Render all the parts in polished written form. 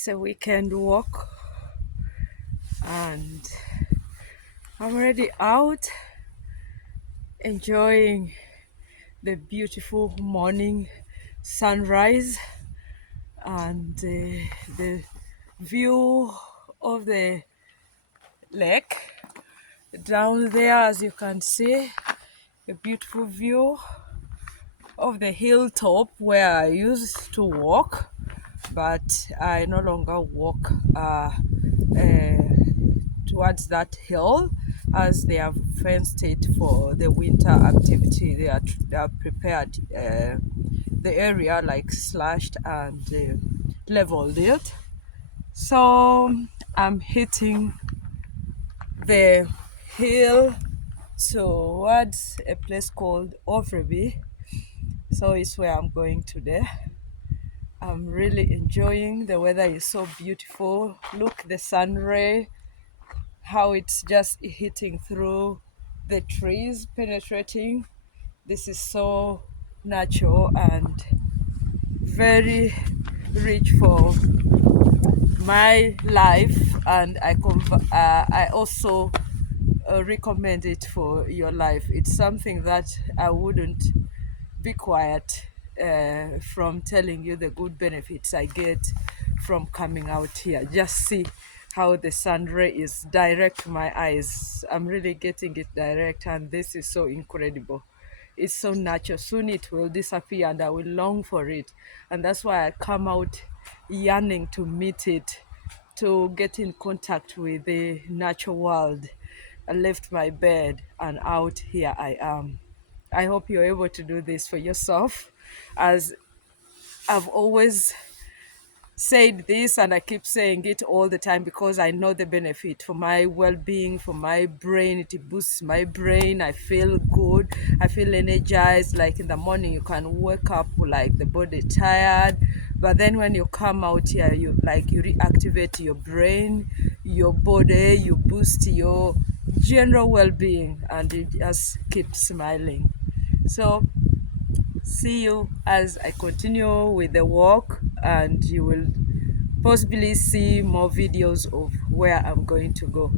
It's a weekend walk and I'm already out enjoying the beautiful morning sunrise and the view of the lake down there. As you can see, a beautiful view of the hilltop where I used to walk, but I no longer walk towards that hill as they have fenced it for the winter activity. They are prepared the area, like slashed and leveled it. So I'm hitting the hill towards a place called Overby. So it's where I'm going today. I'm really enjoying the weather. Is so beautiful. Look, the sun ray, how it's just hitting through the trees, penetrating. This is so natural and very rich for my life, and I also recommend it for your life. It's something that I wouldn't be quiet from telling you the good benefits I get from coming out here. Just see how the sun ray is direct to my eyes. I'm really getting it direct, and this is so incredible. It's so natural. Soon it will disappear, and I will long for it. And that's why I come out yearning to meet it, to get in contact with the natural world. I left my bed and out here I am. I hope you're able to do this for yourself. As I've always said this, and I keep saying it all the time because I know the benefit for my well-being, for my brain. It boosts my brain. I feel good. I feel energized. Like in the morning, you can wake up like the body tired, but then when you come out here, you reactivate your brain, your body. You boost your general well-being, and you just keep smiling. So see you as I continue with the walk, and you will possibly see more videos of where I'm going to go.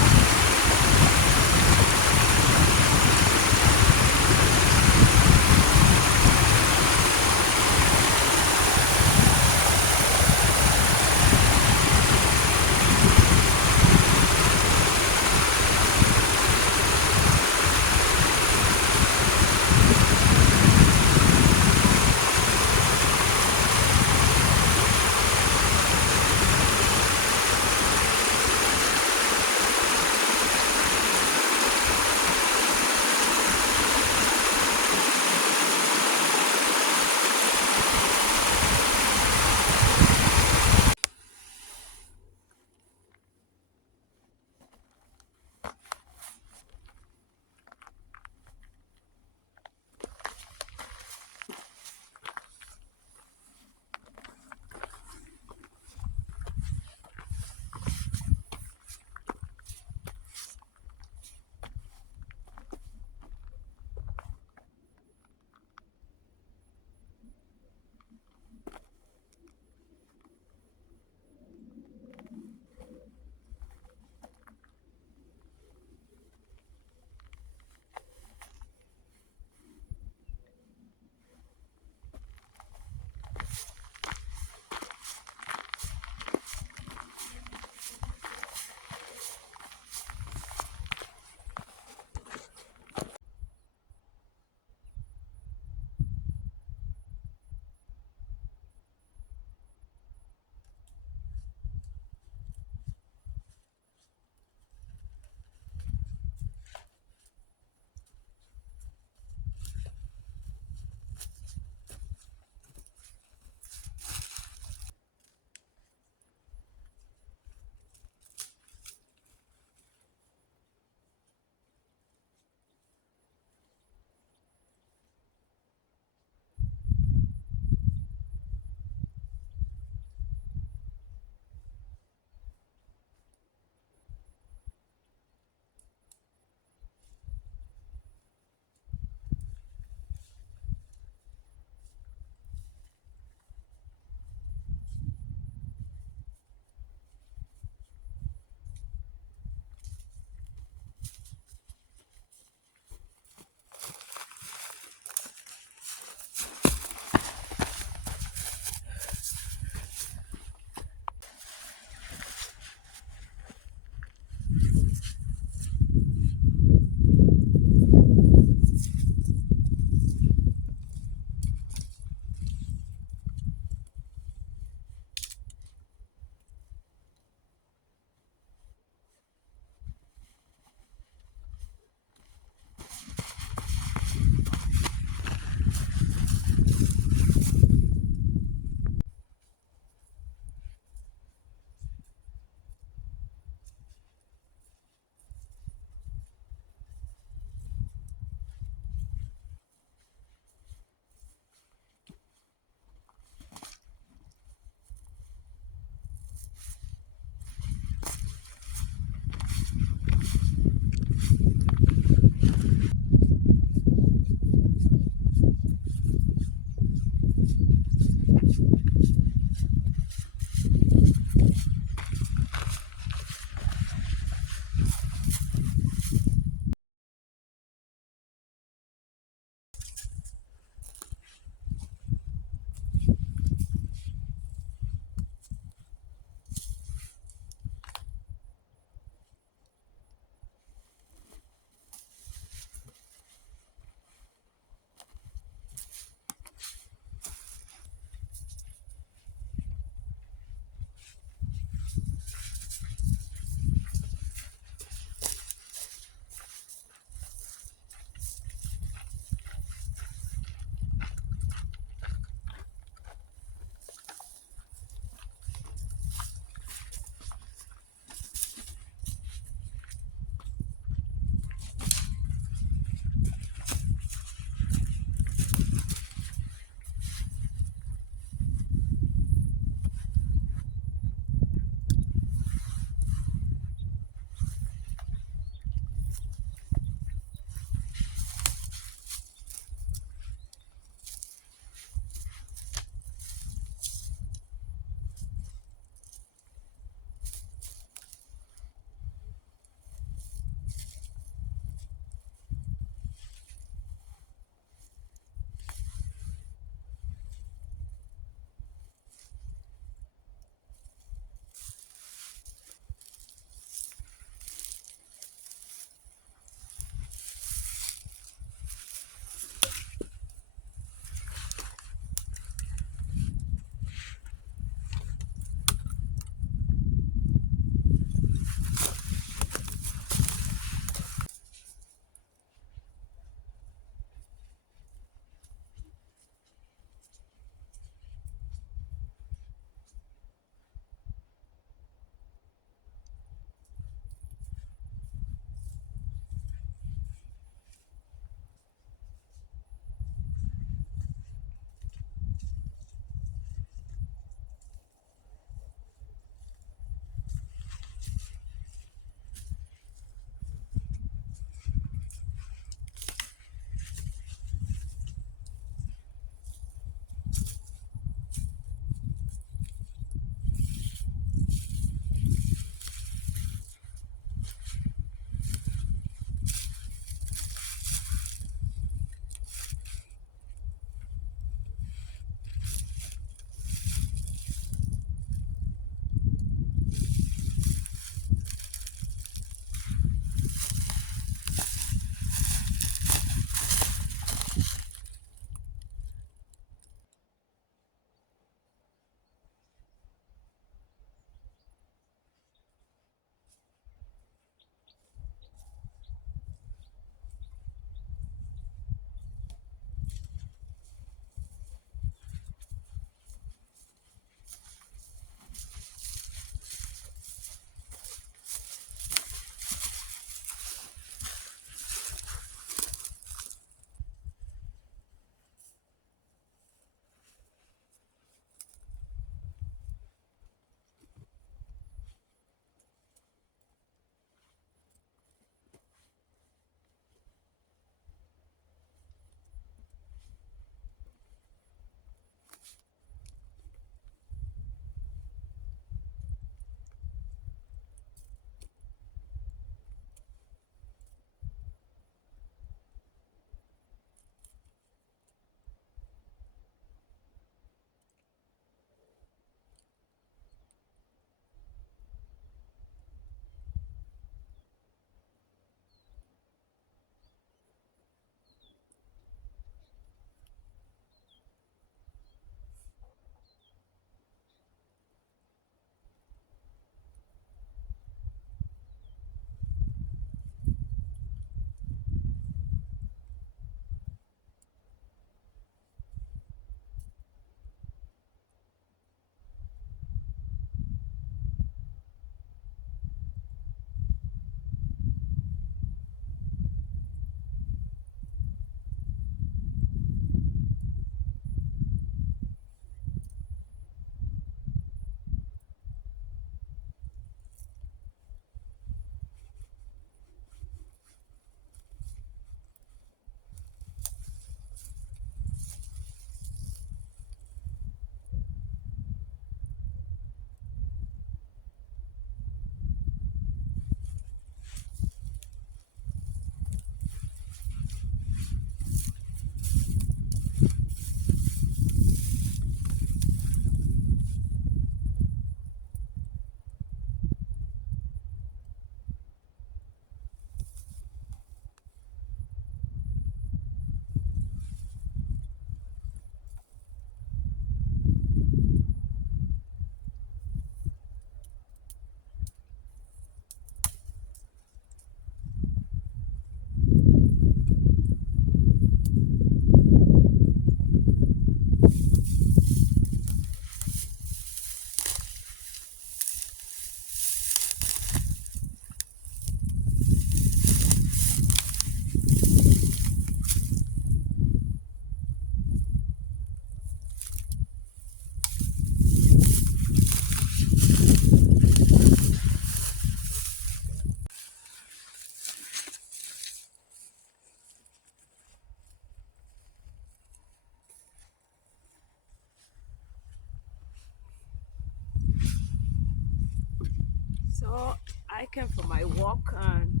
So I came for my walk and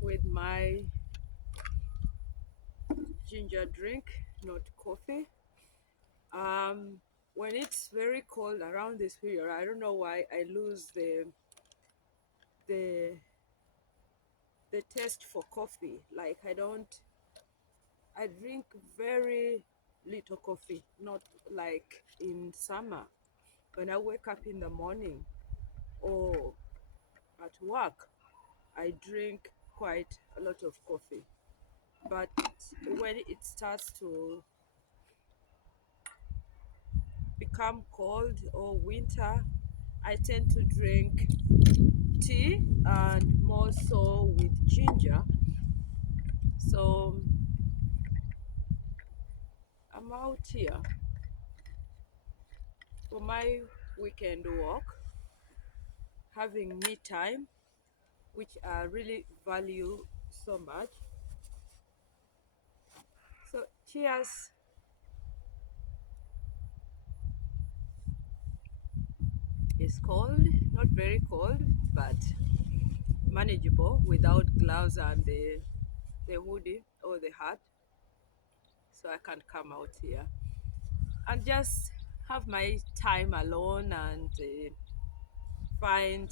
with my ginger drink, not coffee. Um, when it's very cold around this period, I don't know why I lose the the taste for coffee. Like I drink very little coffee, not like in summer. When I wake up in the morning or at work, I drink quite a lot of coffee. But when it starts to become cold or winter, I tend to drink tea and more so with ginger. So I'm out here for my weekend walk, having me time, which I really value so much. So cheers. It's cold, not very cold, but manageable without gloves and the hoodie or the hat. So I can come out here and just have my time alone and find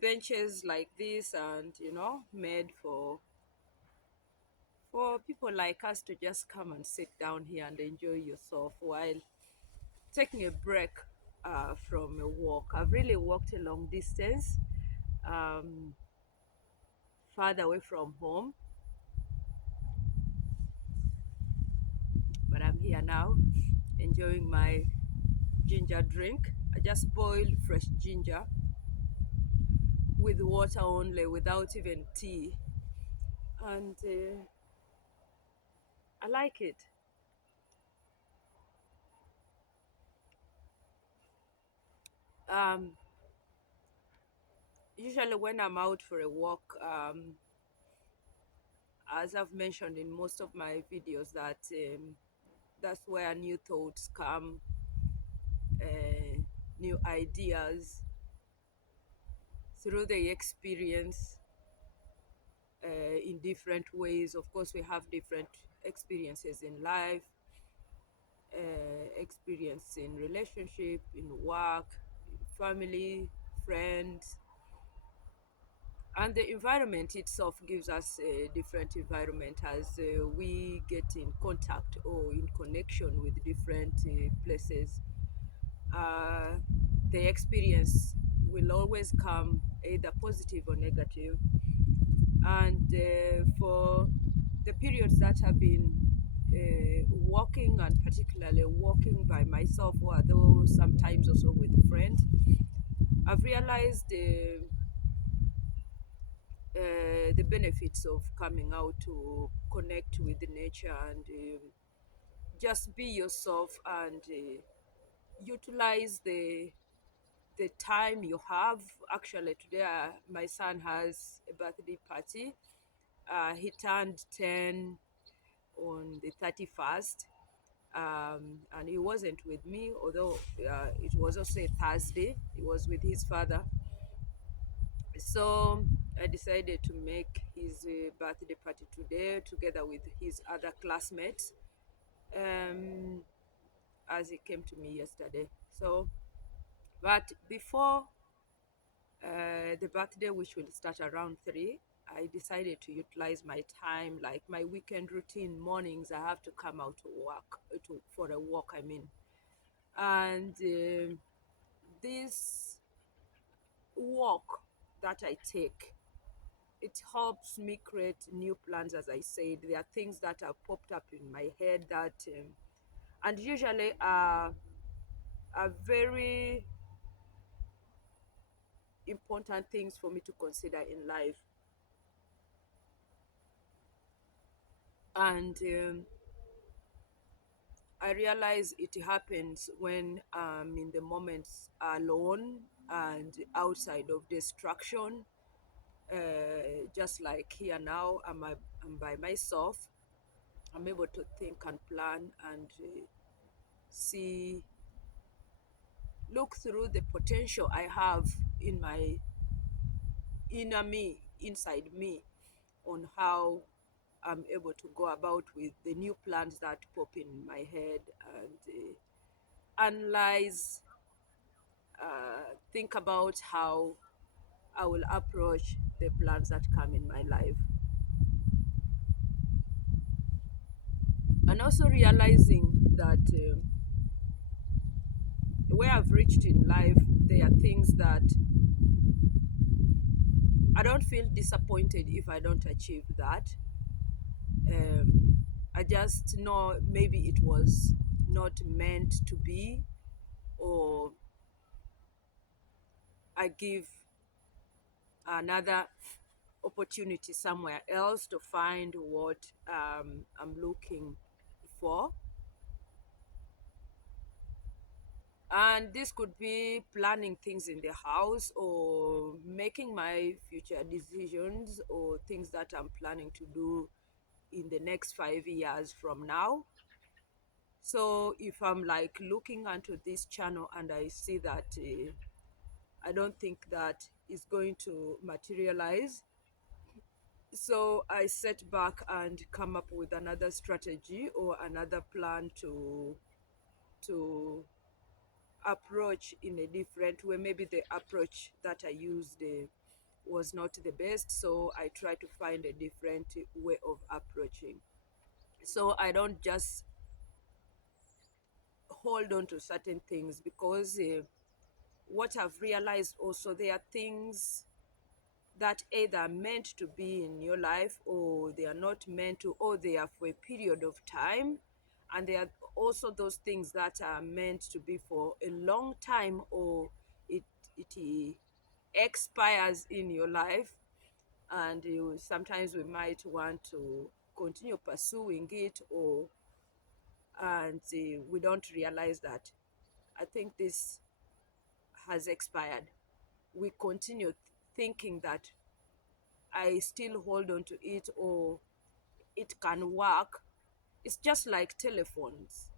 benches like this and made for people like us to just come and sit down here and enjoy yourself while taking a break from a walk. I've really walked a long distance, um, farther away from home, but I'm here now enjoying my ginger drink. I just boiled fresh ginger with water only, without even tea, and I like it. Um, Usually, when I'm out for a walk, as I've mentioned in most of my videos, that's where new thoughts come, uh, new ideas through the experience in different ways. Of course, we have different experiences in life, experience in relationship, in work, in family, friends, and the environment itself gives us a different environment as we get in contact or in connection with different places. uh, the experience will always come either positive or negative. And for the periods that have been walking, and particularly walking by myself, or though sometimes also with friends, I've realized the benefits of coming out to connect with the nature and just be yourself and utilize the time you have. Actually, today my son has a birthday party. He turned 10 on the 31st, and he wasn't with me, although it was also a Thursday. He was with his father. So I decided to make his birthday party today together with his other classmates, um, as he came to me yesterday. So, but before the birthday, which will start around 3, I decided to utilize my time, like my weekend routine. Mornings, I have to come out to work, for a walk, I mean. And this walk that I take, it helps me create new plans. As I said, there are things that have popped up in my head that, and usually are very important things for me to consider in life. And I realize it happens when I'm in the moments alone and outside of distraction. Just like here now, I'm by myself. I'm able to think and plan and see look through the potential I have in my inner me, inside me, on how I'm able to go about with the new plans that pop in my head, and analyze, think about how I will approach the plans that come in my life. And also realizing that where I've reached in life, there are things that I don't feel disappointed if I don't achieve that. I just know maybe it was not meant to be, or I give another opportunity somewhere else to find what I'm looking for. And this could be planning things in the house, or making my future decisions, or things that I'm planning to do in the next 5 years from now. So if I'm like looking onto this channel and I see that I don't think that is going to materialize, so I set back and come up with another strategy or another plan to approach in a different way. Maybe the approach that I used was not the best, so I try to find a different way of approaching. So I don't just hold on to certain things, because what I've realized also, there are things that either are meant to be in your life, or they are not meant to, or they are for a period of time. And there are also those things that are meant to be for a long time, or it expires in your life, and sometimes we might want to continue pursuing it, or and we don't realize that I think this has expired. We continue thinking that I still hold on to it, or it can work. It's just like telephones.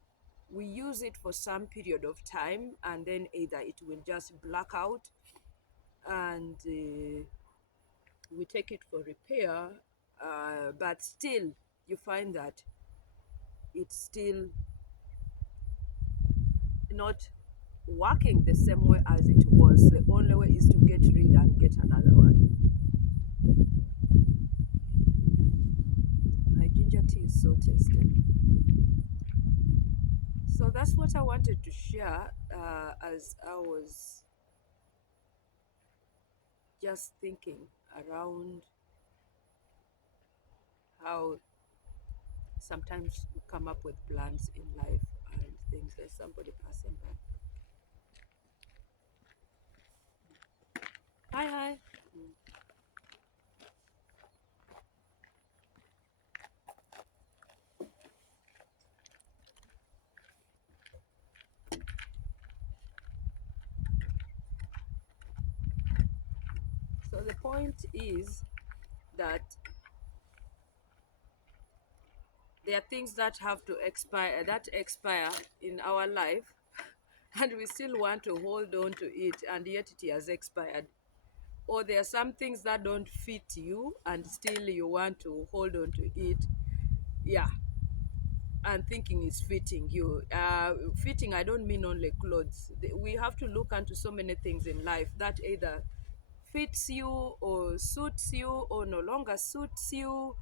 We use it for some period of time, and then either it will just black out, and we take it for repair, but still you find that it's still not working the same way as it was. The only way is to get rid and get another one. My ginger tea is so tasty. So that's what I wanted to share, as I was just thinking around how sometimes we come up with plans in life and things. There's somebody passing by. Hi, hi. So the point is that there are things that have to expire, that expire in our life, and we still want to hold on to it, and yet it has expired. Or there are some things that don't fit you, and still you want to hold on to it. Yeah, and thinking it's fitting you. Fitting, I don't mean only clothes. We have to look into so many things in life that either fits you, or suits you, or no longer suits you,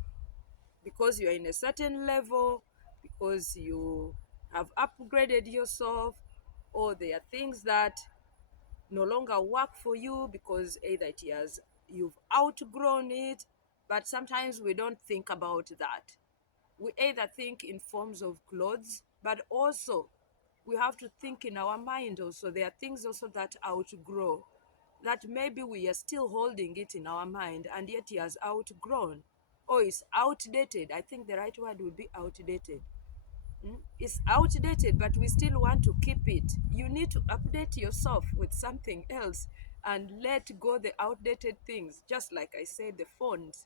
because you're in a certain level, because you have upgraded yourself, or there are things that no longer work for you because either it has, you've outgrown it. But sometimes we don't think about that. We either think in forms of clothes, but also we have to think in our mind also. There are things also that outgrow, that maybe we are still holding it in our mind, and yet he has outgrown, or is outdated. I think the right word would be outdated. It's outdated, but we still want to keep it. You need to update yourself with something else and let go the outdated things. Just like I said, the phones,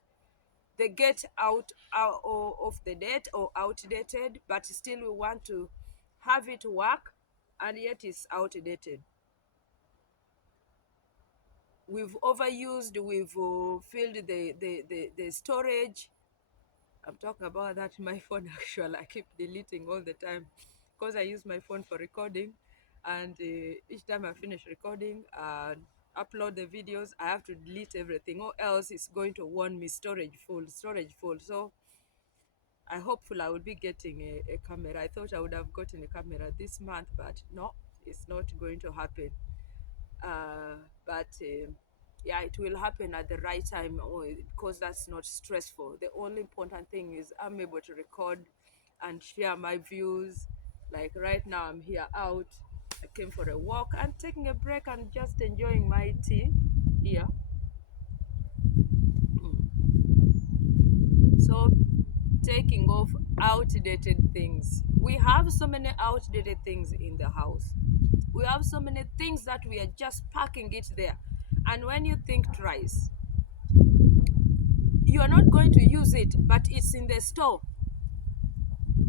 they get out of the date or outdated, but still we want to have it work, and yet it's outdated. we've overused, we've filled the storage. I'm talking about that in my phone actually. I keep deleting all the time because I use my phone for recording, and each time I finish recording and upload the videos, I have to delete everything, or else it's going to warn me storage full, storage full. So I hopeful I will be getting a camera. I thought I would have gotten a camera this month, but no, it's not going to happen. But yeah, it will happen at the right time, because that's not stressful. The only important thing is I'm able to record and share my views. Like right now, I'm here out. I came for a walk and taking a break and just enjoying my tea here. So, taking off outdated things. We have so many outdated things in the house. We have so many things that we are just parking it there. And when you think twice, you are not going to use it, but it's in the store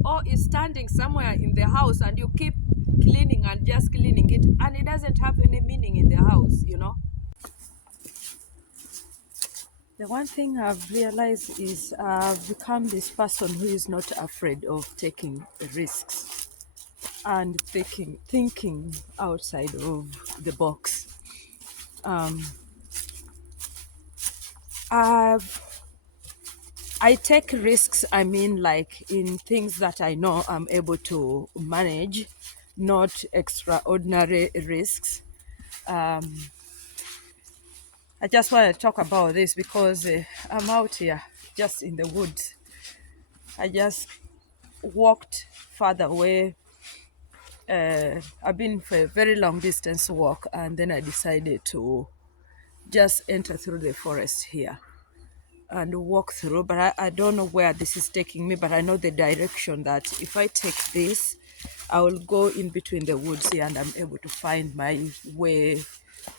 or it's standing somewhere in the house, and you keep cleaning and just cleaning it, and it doesn't have any meaning in the house. The one thing I've realized is I've become this person who is not afraid of taking risks and thinking outside of the box. I've I take risks, I mean, like in things that I know I'm able to manage, not extraordinary risks. I just want to talk about this because I'm out here just in the woods. I just walked further away. I've been for a very long distance walk, and then I decided to just enter through the forest here and walk through. But I don't know where this is taking me, but I know the direction that if I take this, I will go in between the woods here and I'm able to find my way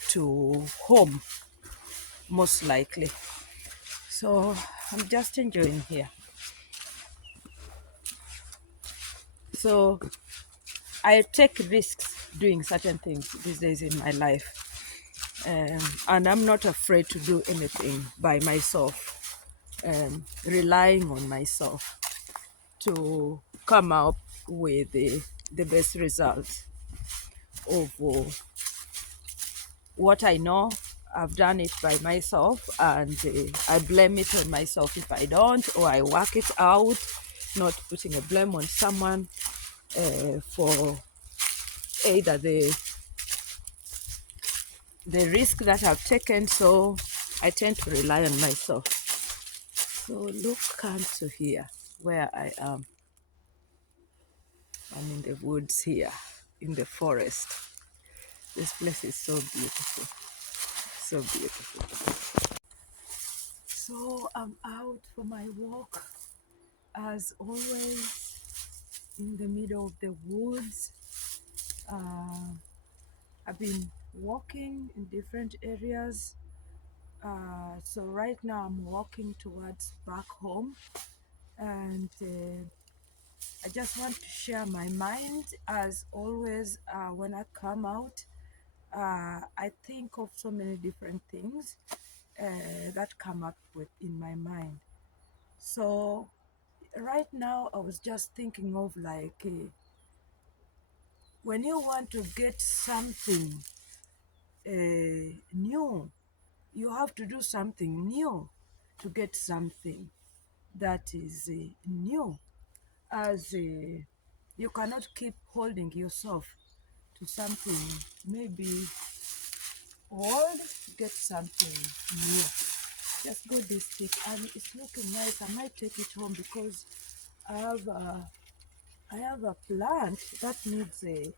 to home, most likely. So I'm just enjoying here. So I take risks doing certain things these days in my life. And I'm not afraid to do anything by myself, relying on myself to come up with the best result of what I know. I've done it by myself, and I blame it on myself if I don't, or I work it out, not putting a blame on someone for either the risk that I've taken. So I tend to rely on myself. So look to here where I am. I'm in the woods here, in the forest. This place is so beautiful, so beautiful. So I'm out for my walk, as always, in the middle of the woods. I've been walking in different areas. So right now I'm walking towards back home, and I just want to share my mind. As always, when I come out, I think of so many different things that come up with in my mind. So right now I was just thinking of like when you want to get something new, you have to do something new to get something that is new. As you cannot keep holding yourself to something maybe old to get something new. Just go this thick, and it's looking nice. I might take it home because I have a plant that needs a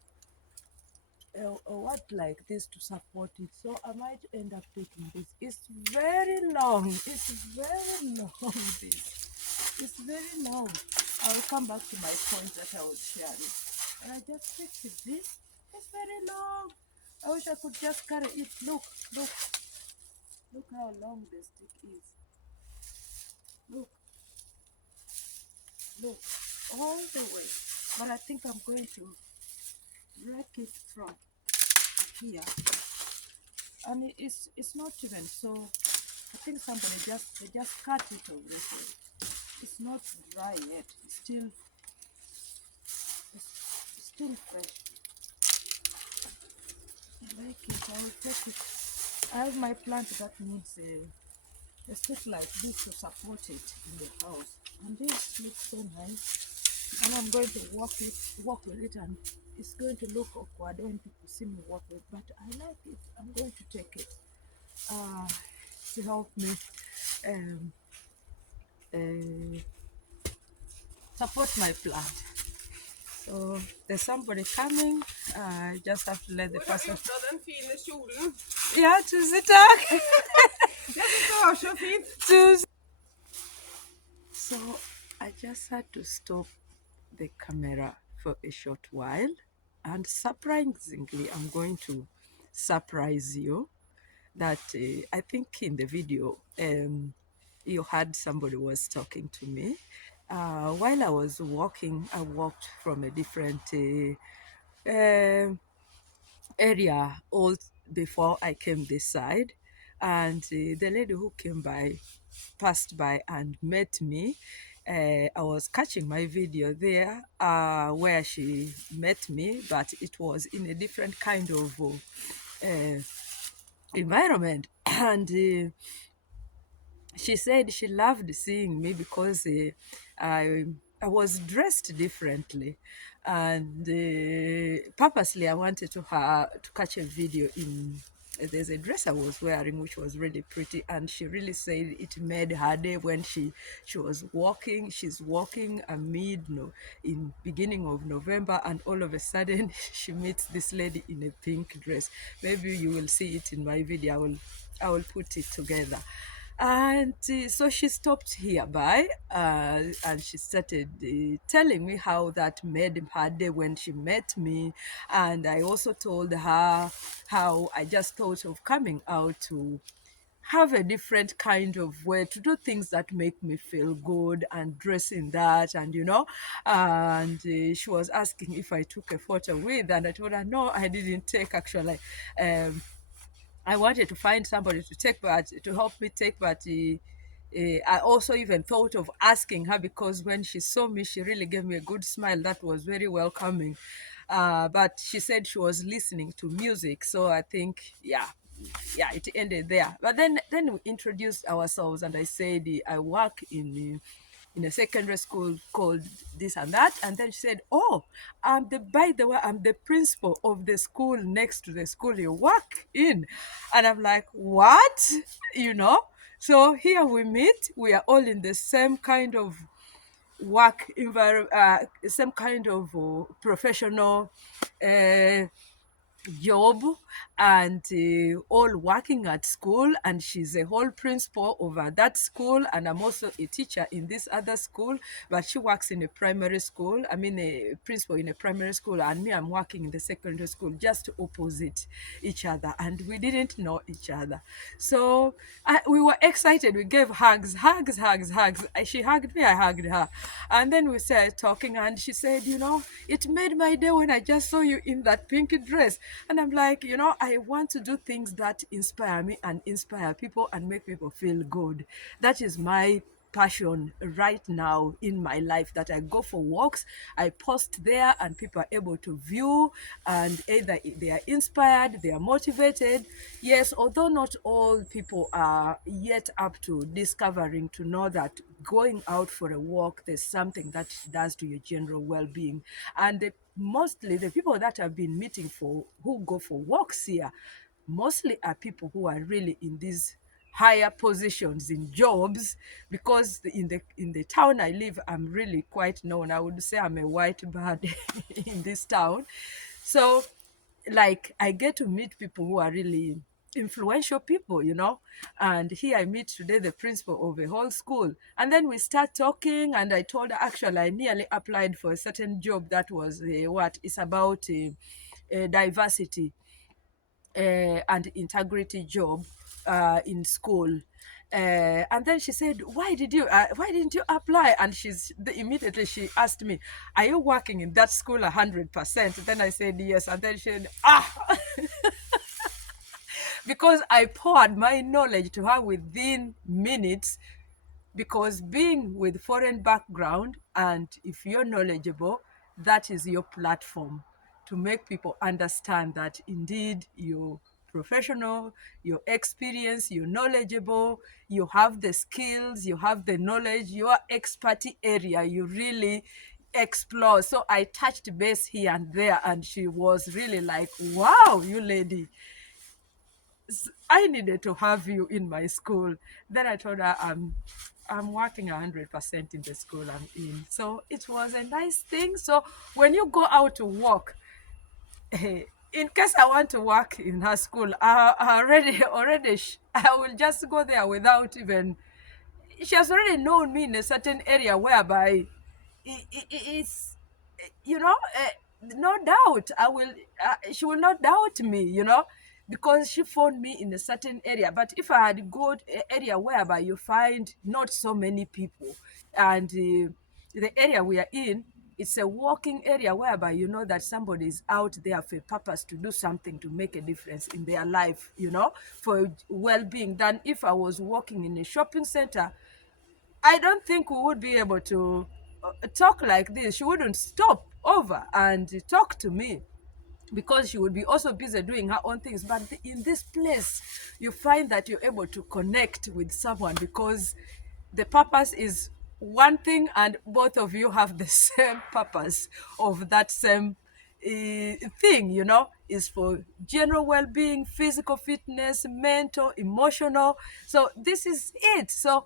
what like this to support it. So I might end up taking this. It's very long. It's very long. It's very long. I will come back to my point that I was sharing. And I just picked this. It's very long. I wish I could just carry it. Look, look, look how long the stick is. Look, look, all the way. But I think I'm going to rake it from here and it's not even so. I think somebody they just cut it already. It's not dry yet. It's still fresh. I like it. I will take it. I have my plant that needs a stick like this to support it in the house, and this looks so nice. And I'm going to walk with it, and it's going to look awkward when people see me walk with it, but I like it. I'm going to take it uh, to help me um, uh, support my plant. So there's somebody coming. I just have to let the person. Den fina kjolen. Ja, tusen takk. Jeg synes det var så fint. So I just had to stop the camera for a short while, and surprisingly, I'm going to surprise you that I think in the video you heard somebody was talking to me. While I was walking, I walked from a different area all before I came this side, and the lady who came by passed by and met me. I was catching my video there where she met me, but it was in a different kind of environment. And she said she loved seeing me because I was dressed differently, and purposely I wanted to catch a video in. There's a dress I was wearing which was really pretty, and she really said it made her day when she was walking. She's walking amid in beginning of November, and all of a sudden she meets this lady in a pink dress. Maybe you will see it in my video. I will put it together. And so she stopped here by and she started telling me how that made her day when she met me. And I also told her how I just thought of coming out to have a different kind of way to do things that make me feel good and dress in that, and and she was asking if I took a photo with, and I told her no, I didn't take actually. I wanted to find somebody to take, but to help me take, but I also even thought of asking her, because when she saw me, she really gave me a good smile that was very welcoming. But she said she was listening to music, so I think, yeah, it ended there. But then we introduced ourselves, and I said I work in a secondary school called this and that. And then she said, oh, by the way, I'm the principal of the school next to the school you work in. And I'm like, what? You know? So here we meet. We are all in the same kind of work environment, same kind of professional job, and all working at school, and she's a whole principal over that school, and I'm also a teacher in this other school, but she works in a primary school. I mean, a principal in a primary school, and me, I'm working in the secondary school, just opposite each other, and we didn't know each other. So we were excited. We gave hugs. She hugged me, I hugged her, and then we started talking, and she said, it made my day when I just saw you in that pink dress. And I'm like, I want to do things that inspire me and inspire people and make people feel good. That is my passion right now in my life, that I go for walks, I post there, and people are able to view, and either they are inspired, they are motivated. Yes, although not all people are yet up to discovering to know that going out for a walk, there's something that does to your general well-being. And mostly the people that I've been meeting who go for walks here mostly are people who are really in these higher positions in jobs, because in the town I live, I'm really quite known. I would say I'm a white bird in this town. So like I get to meet people who are really influential people, and here I meet today the principal of a whole school, and then we start talking, and I told her actually I nearly applied for a certain job that was it's about diversity and integrity job in school. And then she said, why didn't you apply? And immediately she asked me, are you working in that school 100%? Then I said yes. And then she said, because I poured my knowledge to her within minutes. Because being with foreign background, and if you're knowledgeable, that is your platform to make people understand that indeed you're professional, you're experienced, you're knowledgeable, you have the skills, you have the knowledge, your expertise area, you really explore. So I touched base here and there, and she was really like, wow, you lady, I needed to have you in my school. Then I told her I'm working 100% in the school I'm in. So it was a nice thing. So when you go out to work, in case I want to work in her school, I already, I will just go there without even. She has already known me in a certain area whereby it's, no doubt I will. She will not doubt me, because she found me in a certain area. But if I had go to an area whereby you find not so many people, and the area we are in, it's a walking area whereby you know that somebody is out there for a purpose to do something to make a difference in their life, for well-being. Than if I was walking in a shopping center, I don't think we would be able to talk like this. She wouldn't stop over and talk to me, because she would be also busy doing her own things. But in this place, you find that you're able to connect with someone because the purpose is one thing, and both of you have the same purpose of that same thing, is for general well-being, physical fitness, mental, emotional. So this is it. So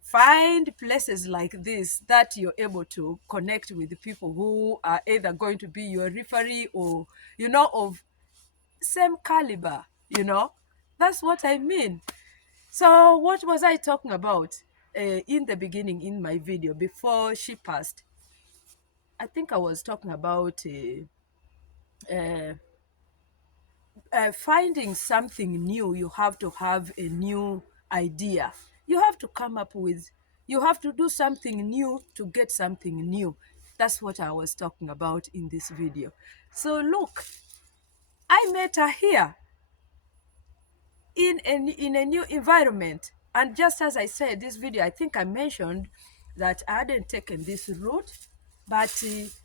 find places like this that you're able to connect with the people who are either going to be your referee or of same caliber. That's what I mean. So what was I talking about in the beginning in my video before she passed? I think I was talking about uh, finding something new. You have to have a new idea. You have to come up with, you have to do something new to get something new. That's what I was talking about in this video. So look, I met her here in a new environment. And just as I said, this video, I think I mentioned that I hadn't taken this route, but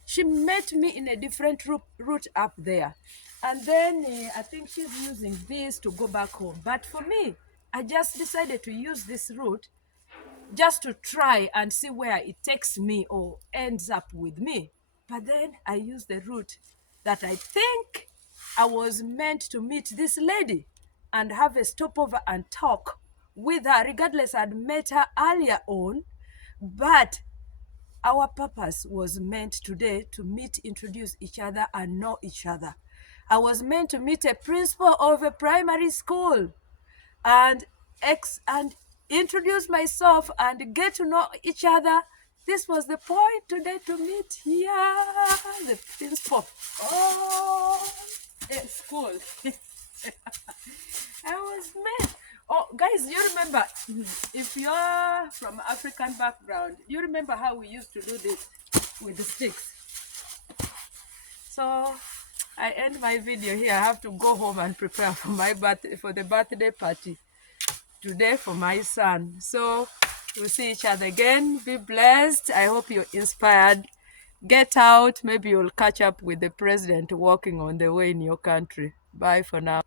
she met me in a different route up there. And then I think she's using this to go back home. But for me, I just decided to use this route just to try and see where it takes me or ends up with me. But then I used the route that I think I was meant to meet this lady and have a stopover and talk with her, regardless I'd met her earlier on. But our purpose was meant today to meet, introduce each other, and know each other. I was meant to meet a principal of a primary school and and introduce myself and get to know each other. This was the point today, to meet here the principal. Oh, at school. I was met. Oh, guys, you remember, if you're from African background, you remember how we used to do this with the sticks. So I end my video here. I have to go home and prepare for for the birthday party today for my son. So we'll see each other again. Be blessed. I hope you're inspired. Get out. Maybe you'll catch up with the president walking on the way in your country. Bye for now.